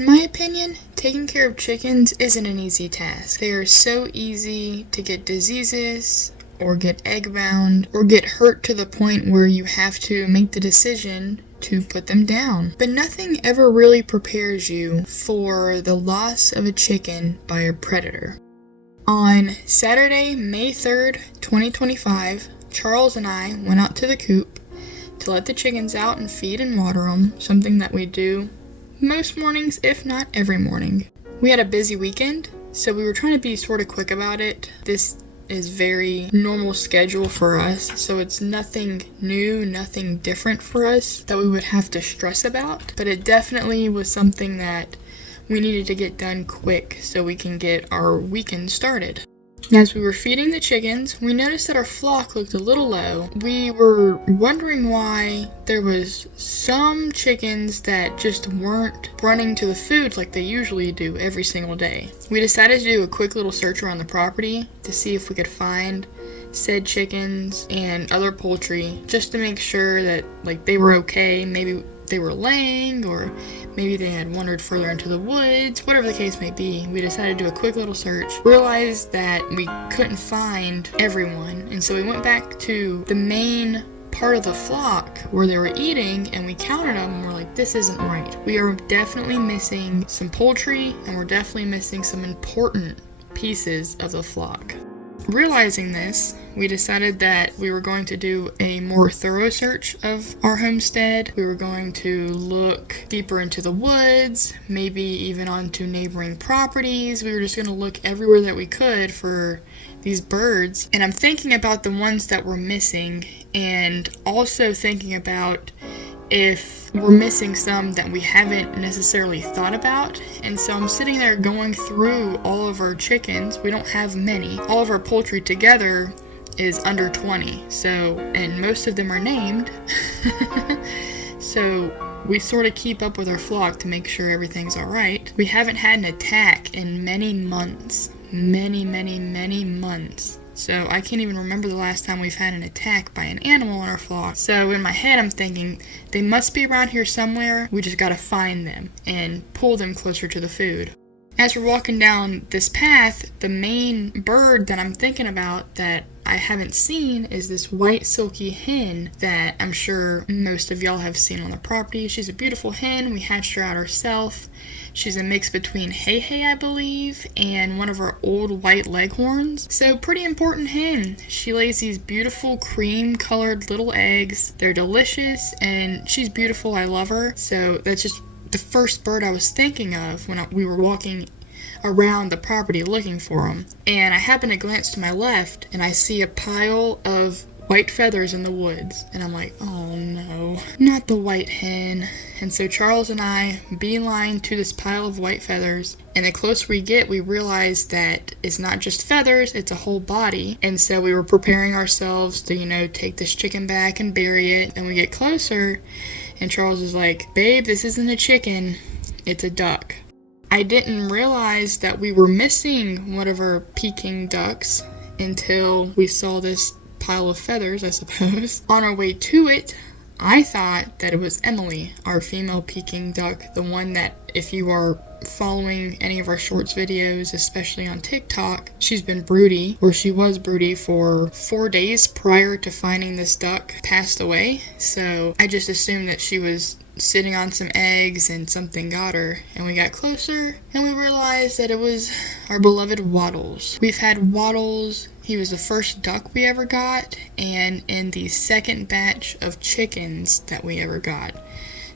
In my opinion, taking care of chickens isn't an easy task. They are so easy to get diseases, or get egg-bound, or get hurt to the point where you have to make the decision to put them down. But nothing ever really prepares you for the loss of a chicken by a predator. On Saturday, May 3rd, 2025, Charles and I went out to the coop to let the chickens out and feed and water them, something that we do most mornings, if not every morning. We had a busy weekend, so we were trying to be sort of quick about it. This is very normal schedule for us, so it's nothing new, nothing different for us that we would have to stress about, but it definitely was something that we needed to get done quick so we can get our weekend started. As we were feeding the chickens, we noticed that our flock looked a little low. We were wondering why there was some chickens that just weren't running to the food like they usually do every single day. We decided to do a quick little search around the property to see if we could find said chickens and other poultry, just to make sure that they were okay. Maybe they were laying, or maybe they had wandered further into the woods. Whatever the case may be, we decided to do a quick little search, realized that we couldn't find everyone, and so we went back to the main part of the flock where they were eating, and we counted them, and we're like, this isn't right. We are definitely missing some poultry, and we're definitely missing some important pieces of the flock. Realizing this, we decided that we were going to do a more thorough search of our homestead. We were going to look deeper into the woods, maybe even onto neighboring properties. We were just going to look everywhere that we could for these birds. And I'm thinking about the ones that we're missing, and also thinking about if we're missing some that we haven't necessarily thought about. And so I'm sitting there going through all of our chickens. We don't have many. All of our poultry together is under 20. And most of them are named. So we sort of keep up with our flock to make sure everything's alright. We haven't had an attack in many months. Many months. So I can't even remember the last time we've had an attack by an animal in our flock. So in my head I'm thinking, they must be around here somewhere. We just gotta find them and pull them closer to the food. As we're walking down this path, the main bird that I'm thinking about that I haven't seen is this white silky hen that I'm sure most of y'all have seen on the property. She's a beautiful hen. We hatched her out ourselves. She's a mix between Hei Hei, I believe, and one of our old white leghorns. So pretty important hen. She lays these beautiful cream-colored little eggs. They're delicious, and she's beautiful. I love her. So that's just the first bird I was thinking of when we were walking around the property looking for them. And I happen to glance to my left, and I see a pile of white feathers in the woods, and I'm like, oh no, not the white hen. And so Charles and I beeline to this pile of white feathers, and the closer we get, we realize that it's not just feathers, it's a whole body. And so we were preparing ourselves to, take this chicken back and bury it, and we get closer, and Charles is like, babe, this isn't a chicken, it's a duck. I didn't realize that we were missing one of our Peking ducks until we saw this pile of feathers, I suppose. On our way to it, I thought that it was Emily, our female Peking duck, the one that, if you are following any of our shorts videos, especially on TikTok, she's been broody, or she was broody for 4 days prior to finding this duck passed away. So I just assumed that she was sitting on some eggs and something got her, and we got closer and we realized that it was our beloved Waddles. We've had Waddles. He was the first duck we ever got, and in the second batch of chickens that we ever got.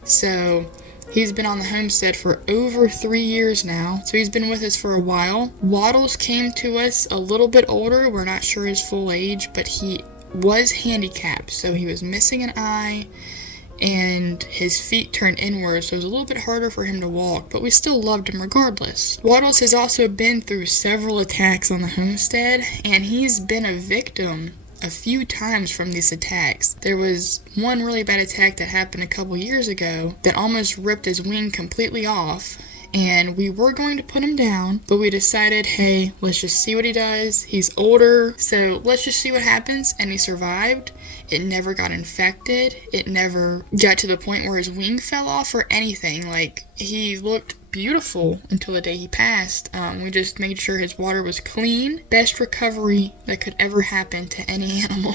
So he's been on the homestead for over 3 years now, so he's been with us for a while. Waddles came to us a little bit older. We're not sure his full age, but he was handicapped, so he was missing an eye, and his feet turned inwards, so it was a little bit harder for him to walk, but we still loved him regardless. Waddles has also been through several attacks on the homestead, and he's been a victim a few times from these attacks. There was one really bad attack that happened a couple years ago that almost ripped his wing completely off, and we were going to put him down, but we decided, hey, let's just see what he does. He's older, so let's just see what happens, and he survived. It never got infected. It never got to the point where his wing fell off or anything. He looked beautiful until the day he passed. We just made sure his water was clean. Best recovery that could ever happen to any animal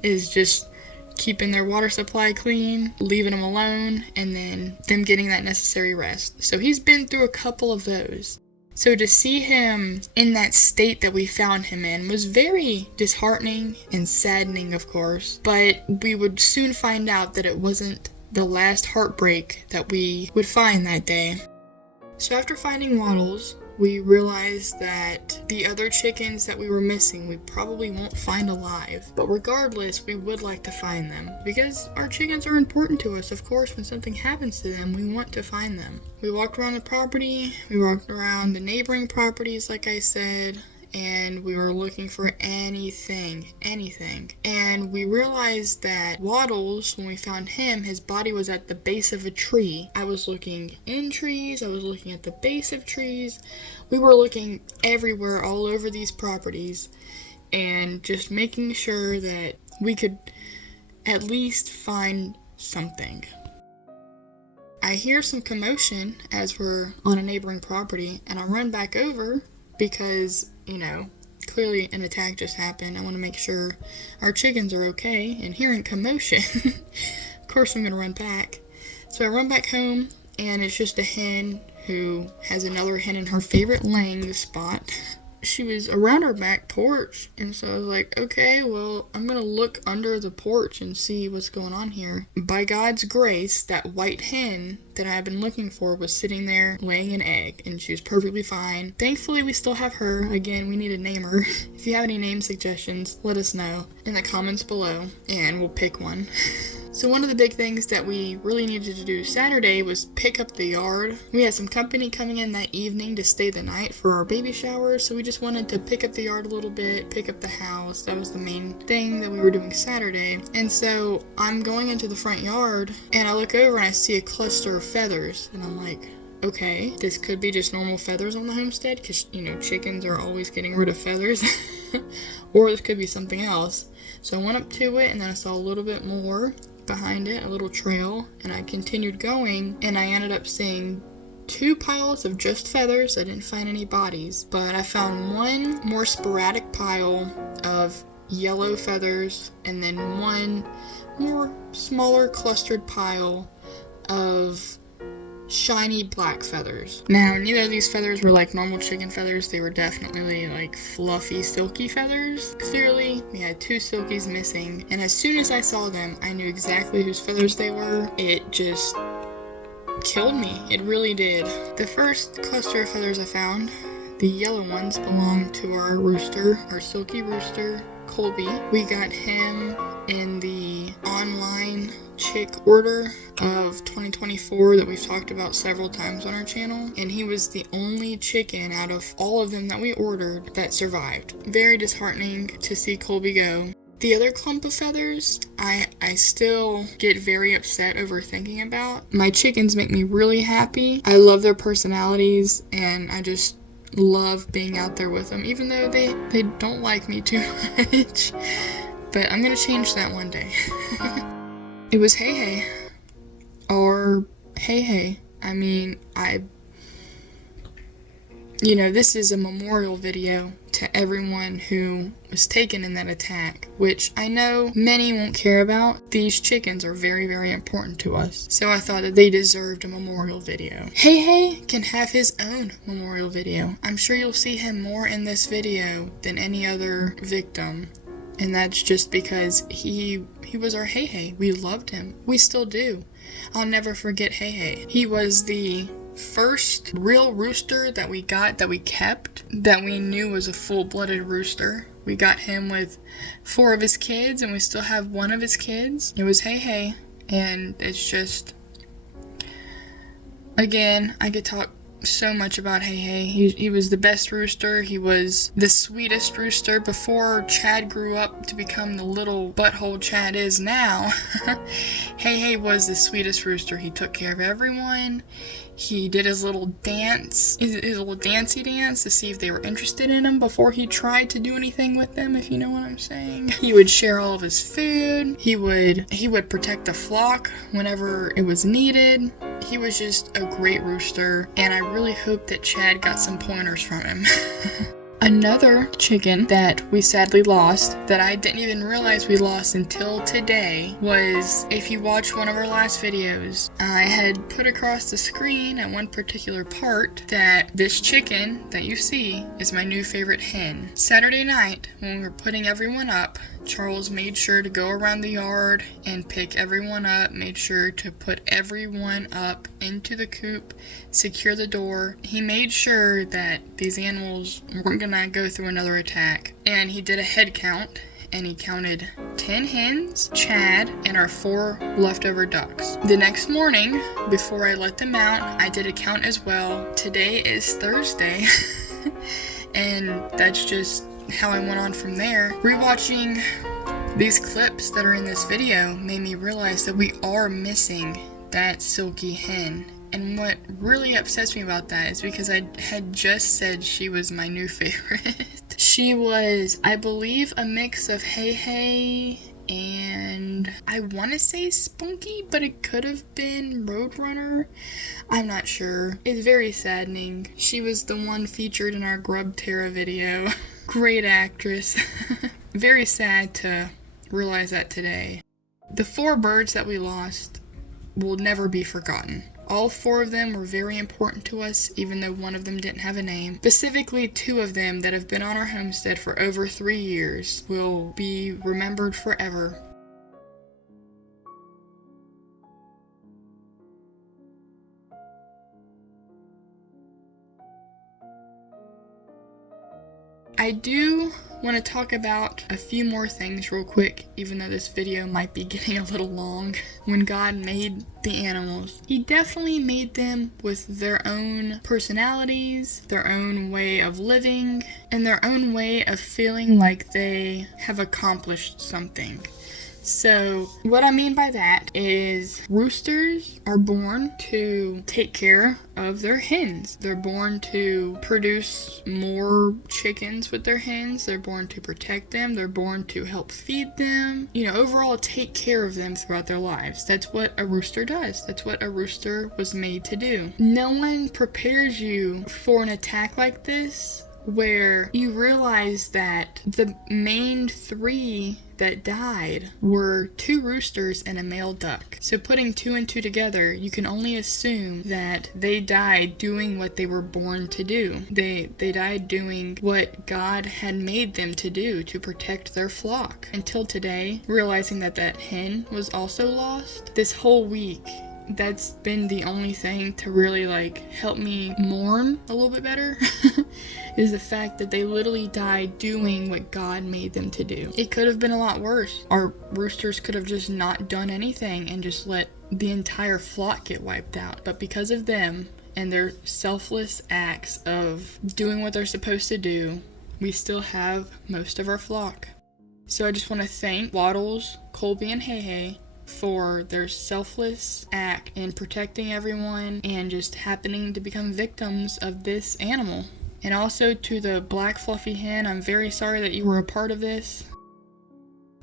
is just keeping their water supply clean, leaving them alone, and then them getting that necessary rest. So he's been through a couple of those. So to see him in that state that we found him in was very disheartening and saddening, of course, but we would soon find out that it wasn't the last heartbreak that we would find that day. So after finding Waddles, we realized that the other chickens that we were missing we probably won't find alive. But regardless, we would like to find them because our chickens are important to us. Of course, when something happens to them, we want to find them. We walked around the property, we walked around the neighboring properties, like I said, and we were looking for anything. And we realized that Waddles, when we found him, his body was at the base of a tree. I was looking in trees, I was looking at the base of trees. We were looking everywhere, all over these properties, and just making sure that we could at least find something. I hear some commotion as we're on a neighboring property, and I run back over because, clearly an attack just happened. I want to make sure our chickens are okay, and hearing commotion, of course I'm going to run back. So I run back home, and it's just a hen who has another hen in her favorite laying spot. She was around our back porch, and so I was like, okay, well, I'm going to look under the porch and see what's going on here. By God's grace, that white hen that I've been looking for was sitting there laying an egg, and she was perfectly fine. Thankfully, we still have her. Again, we need to name her. If you have any name suggestions, let us know in the comments below, and we'll pick one. So one of the big things that we really needed to do Saturday was pick up the yard. We had some company coming in that evening to stay the night for our baby shower, so we just wanted to pick up the yard a little bit, pick up the house. That was the main thing that we were doing Saturday. And so I'm going into the front yard, and I look over and I see a cluster of feathers, and I'm like, okay, this could be just normal feathers on the homestead, because, chickens are always getting rid of feathers, or this could be something else. So I went up to it, and then I saw a little bit more behind it, a little trail, and I continued going, and I ended up seeing 2 piles of just feathers. I didn't find any bodies, but I found one more sporadic pile of yellow feathers, and then one more smaller clustered pile of shiny black feathers. Now, neither of these feathers were like normal chicken feathers. They were definitely like fluffy, silky feathers. Clearly, we had 2 silkies missing, and as soon as I saw them, I knew exactly whose feathers they were. It just killed me. It really did. The first cluster of feathers I found, the yellow ones, belonged to our rooster, our silky rooster, Kolby. We got him in the online chick order of 2024 that we've talked about several times on our channel, and he was the only chicken out of all of them that we ordered that survived. Very disheartening to see Kolby go. The other clump of feathers, I still get very upset over thinking about. My chickens make me really happy. I love their personalities, and I just love being out there with them, even though they don't like me too much. But I'm gonna change that one day. It was Hei Hei. Or Hei Hei. I mean, this is a memorial video to everyone who was taken in that attack, which I know many won't care about. These chickens are very, very important to us, so I thought that they deserved a memorial video. Hei Hei can have his own memorial video. I'm sure you'll see him more in this video than any other victim, and that's just because he was our Hei Hei. We loved him. We still do. I'll never forget Hei Hei. He was the first real rooster that we got, that we kept, that we knew was a full-blooded rooster. We got him with 4 of his kids, and we still have 1 of his kids. It was Hei Hei, and it's just, again, I could talk so much about Hei Hei. He was the best rooster. He was the sweetest rooster before Chad grew up to become the little butthole Chad is now. Hei Hei was the sweetest rooster. He took care of everyone. He did his little dance, his little dancey dance to see if they were interested in him before he tried to do anything with them, if you know what I'm saying. He would share all of his food. He would protect the flock whenever it was needed. He was just a great rooster, and I really hope that Chad got some pointers from him. Another chicken that we sadly lost, that I didn't even realize we lost until today, was, if you watched one of our last videos, I had put across the screen at one particular part that this chicken that you see is my new favorite hen. Saturday night, when we were putting everyone up, Charles made sure to go around the yard and pick everyone up, made sure to put everyone up into the coop, secure the door. He made sure that these animals weren't gonna go through another attack. And he did a head count, and he counted 10 hens, Chad, and our 4 leftover ducks. The next morning, before I let them out, I did a count as well. Today is Thursday, and that's just how I went on from there. Rewatching these clips that are in this video made me realize that we are missing that silky hen. And what really upsets me about that is because I had just said she was my new favorite. She was, I believe, a mix of Hei Hei and I want to say Spunky, but it could have been Roadrunner. I'm not sure. It's very saddening. She was the one featured in our Grub Terra video. Great actress. Very sad to realize that today. The 4 birds that we lost will never be forgotten. All 4 of them were very important to us, even though one of them didn't have a name. Specifically, 2 of them that have been on our homestead for over 3 years will be remembered forever. I do want to talk about a few more things real quick, even though this video might be getting a little long. When God made the animals, He definitely made them with their own personalities, their own way of living, and their own way of feeling like they have accomplished something. So what I mean by that is roosters are born to take care of their hens. They're born to produce more chickens with their hens. They're born to protect them. They're born to help feed them. Overall take care of them throughout their lives. That's what a rooster does. That's what a rooster was made to do. No one prepares you for an attack like this, where you realize that the main 3 that died were 2 roosters and a male duck. So putting 2 and 2 together, you can only assume that they died doing what they were born to do. They died doing what God had made them to do, to protect their flock. Until today, realizing that that hen was also lost. This whole week, that's been the only thing to really help me mourn a little bit better. Is the fact that they literally died doing what God made them to do. It could have been a lot worse. Our roosters could have just not done anything and just let the entire flock get wiped out. But because of them and their selfless acts of doing what they're supposed to do, we still have most of our flock. So I just want to thank Waddles, Kolby, and Hei Hei for their selfless act in protecting everyone and just happening to become victims of this animal. And also to the black fluffy hen, I'm very sorry that you were a part of this.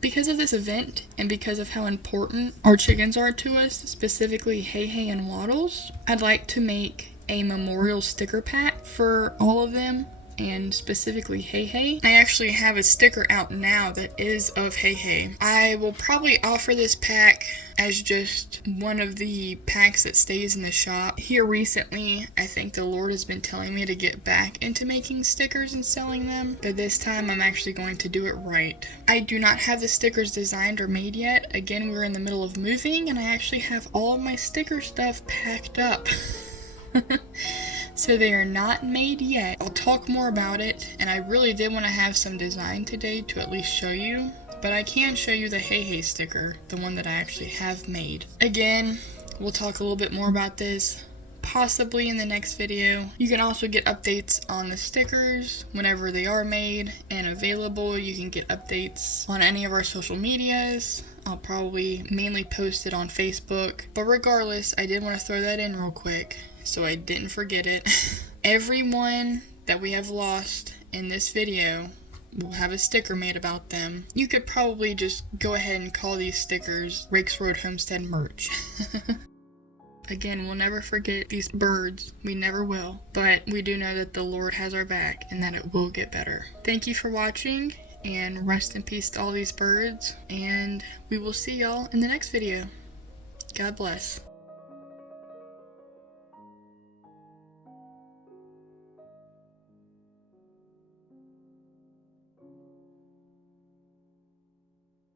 Because of this event, and because of how important our chickens are to us, specifically Hei Hei and Waddles, I'd like to make a memorial sticker pack for all of them, and specifically Hei Hei. I actually have a sticker out now that is of Hei Hei. I will probably offer this pack as just one of the packs that stays in the shop. Here recently, I think the Lord has been telling me to get back into making stickers and selling them, but this time I'm actually going to do it right. I do not have the stickers designed or made yet. Again, we're in the middle of moving, and I actually have all of my sticker stuff packed up. So they are not made yet. I'll talk more about it, and I really did want to have some design today to at least show you, but I can show you the Hei Hei sticker, the one that I actually have made. Again, we'll talk a little bit more about this, possibly in the next video. You can also get updates on the stickers whenever they are made and available. You can get updates on any of our social medias. I'll probably mainly post it on Facebook, but regardless, I did want to throw that in real quick. so I didn't forget it. Everyone that we have lost in this video will have a sticker made about them. You could probably just go ahead and call these stickers Rakes Road Homestead merch. Again, we'll never forget these birds. We never will. But we do know that the Lord has our back and that it will get better. Thank you for watching, and rest in peace to all these birds. And we will see y'all in the next video. God bless.